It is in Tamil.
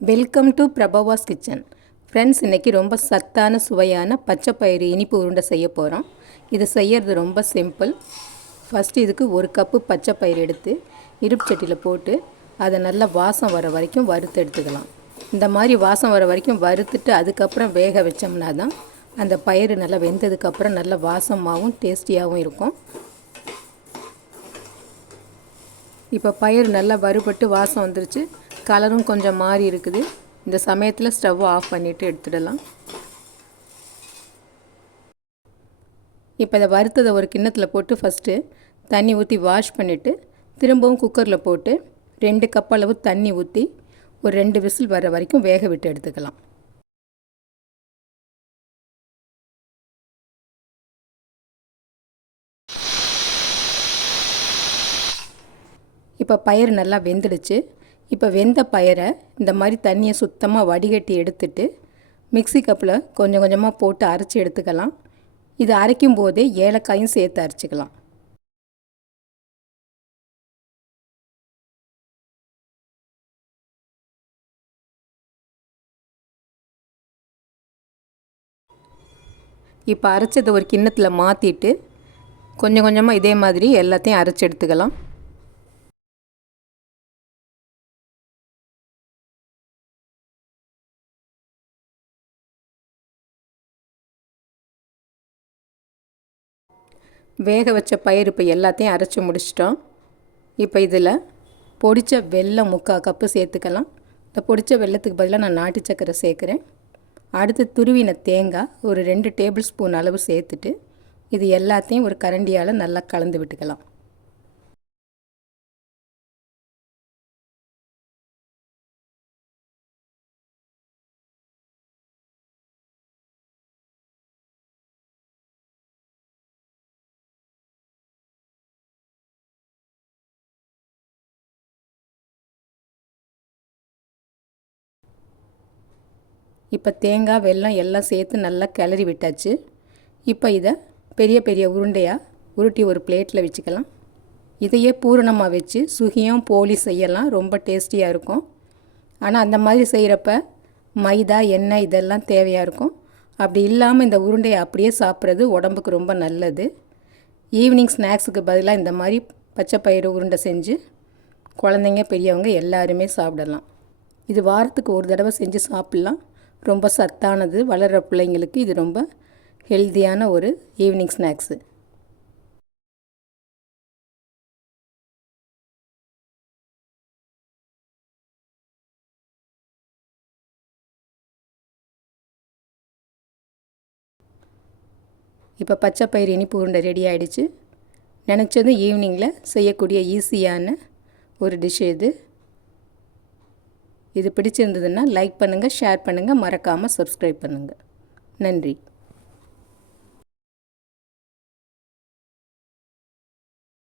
Welcome to Prabhavas kitchen friends இன்றைக்கி ரொம்ப சத்தான சுவையான பச்சை பயிறு இனிப்பு உருண்டை செய்ய போகிறோம் இது செய்யறது ரொம்ப சிம்பிள் ஃபஸ்ட்டு இதுக்கு ஒரு கப்பு பச்சை பயிறு எடுத்து இருப்பு சட்டியில் போட்டு அதை நல்லா வாசம் வர வரைக்கும் வறுத்து எடுத்துக்கலாம். இந்த மாதிரி வாசம் வர வரைக்கும் வறுத்துட்டு அதுக்கப்புறம் வேக வச்சோம்னா தான் அந்த பயிறு நல்லா வெந்ததுக்கப்புறம் நல்லா வாசமாகவும் டேஸ்டியாகவும் இருக்கும். இப்போ பயிர் நல்லா வறுபட்டு வாசம் வந்துருச்சு. கலரும் கொஞ்சம் மாறி இருக்குது. இந்த சமயத்தில் ஸ்டவ் ஆஃப் பண்ணிவிட்டு எடுத்துடலாம். இப்போ இதை வறுத்ததை ஒரு கிண்ணத்தில் போட்டு ஃபஸ்ட்டு தண்ணி ஊற்றி வாஷ் பண்ணிவிட்டு திரும்பவும் குக்கரில் போட்டு ரெண்டு கப் அளவு தண்ணி ஊற்றி ஒரு ரெண்டு விசில் வர வரைக்கும் வேக விட்டு எடுத்துக்கலாம். இப்போ பயிர் நல்லா வெந்துடுச்சு. இப்போ வெந்த பயிரை இந்த மாதிரி தண்ணியை சுத்தமாக வடிகட்டி எடுத்துட்டு மிக்சி கப்பில் கொஞ்சம் கொஞ்சமாக போட்டு அரைச்சி எடுத்துக்கலாம். இது அரைக்கும் போதே ஏலக்காயும் சேர்த்து அரைச்சிக்கலாம். இப்போ அரைச்சதை ஒரு கிண்ணத்தில் மாற்றிட்டு கொஞ்சம் கொஞ்சமாக இதே மாதிரி எல்லாத்தையும் அரைச்சி எடுத்துக்கலாம். வேக வச்ச பயிர் இப்போ எல்லாத்தையும் அரைச்சி முடிச்சிட்டோம். இப்போ இதில் பொடித்த வெல்லம் முக்கால் கப்பு சேர்த்துக்கலாம். இந்த பொடித்த வெள்ளத்துக்கு பதிலாக நான் நாட்டு சக்கரை சேர்க்குறேன். அடுத்து துருவின தேங்காய் ஒரு ரெண்டு டேபிள் ஸ்பூன் அளவு சேர்த்துட்டு இது எல்லாத்தையும் ஒரு கரண்டியால் நல்லா கலந்து விட்டுக்கலாம். இப்போ தேங்காய் வெல்லம் எல்லாம் சேர்த்து நல்லா கிளறி விட்டாச்சு. இப்போ இதை பெரிய பெரிய உருண்டையாக உருட்டி ஒரு பிளேட்டில் வச்சுக்கலாம். இதையே பூரணமாக வச்சு சுகியம் போலி செய்யலாம். ரொம்ப டேஸ்டியாக இருக்கும். ஆனால் அந்த மாதிரி செய்கிறப்ப மைதா எண்ணெய் இதெல்லாம் தேவையாக இருக்கும். அப்படி இல்லாமல் இந்த உருண்டையை அப்படியே சாப்பிட்றது உடம்புக்கு ரொம்ப நல்லது. ஈவினிங் ஸ்நாக்ஸுக்கு பதிலாக இந்த மாதிரி பச்சை பயிறு உருண்டை செஞ்சு குழந்தைங்க பெரியவங்க எல்லாருமே சாப்பிடலாம். இது வாரத்துக்கு ஒரு தடவை செஞ்சு சாப்பிட்லாம். ரொம்ப சத்தானது வளர்கிற பிள்ளைங்களுக்கு இது ரொம்ப ஹெல்த்தியான ஒரு ஈவினிங் ஸ்நாக்ஸு. இப்போ பச்சை பயிர் இனிப்பு உருண்டை ரெடி ஆகிடுச்சு நினச்சதும் ஈவினிங்கில் செய்யக்கூடிய ஈஸியான ஒரு டிஷ் இது. இது பிடிச்சிருந்ததுன்னா லைக் பண்ணுங்கள் ஷேர் பண்ணுங்கள் மறக்காமல் சப்ஸ்கிரைப் பண்ணுங்கள் நன்றி.